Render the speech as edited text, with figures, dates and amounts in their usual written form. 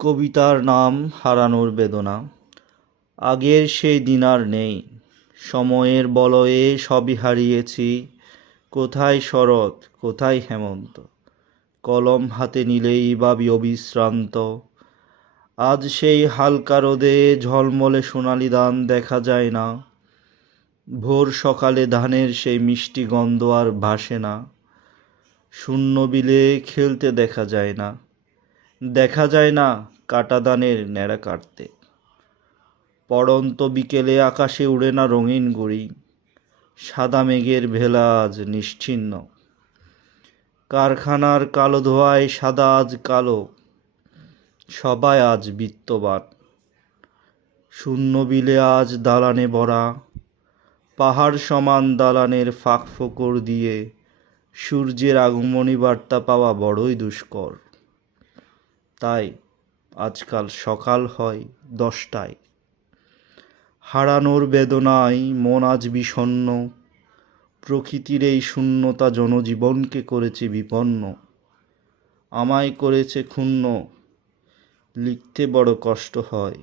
কবিতার নাম হারানোর বেদনা। আগের সেই দিন আর নেই, সময়ের বলয়ে সবই হারিয়েছি। কোথায় শরৎ, কোথায় হেমন্ত, কলম হাতে নিলেই ভাবি অবিশ্রান্ত। আজ সেই হালকা রোদে ঝলমলে সোনালি ধান দেখা যায় না। ভোর সকালে ধানের সেই মিষ্টি গন্ধ আর ভাসে না। শূন্য বিলে খেলতে দেখা যায় না, দেখা যায় না কাটা ধানের ন্যাড়া কাটতে। পড়ন্ত বিকেলে আকাশে উড়ে না রঙিন গুড়ি, সাদা মেঘের ভেলা আজ নিশ্চিহ্ন। কারখানার কালো ধোঁয়ায় সাদা আজ কালো, সবাই আজ বিত্তবান। শূন্য বিলে আজ দালানে ভরা, পাহাড় সমান দালানের ফাঁক ফোকর দিয়ে সূর্যের আগমনী বার্তা পাওয়া বড়ই দুষ্কর। তাই আজকাল সকাল হয় 10টায়। হারানোর বেদনায় মন আজ বিষণ্ণ। প্রকৃতির এই শূন্যতা জনজীবনকে করেছে বিপন্ন, আমায় করেছে ক্ষুণ্ণ। লিখতে বড় কষ্ট হয়,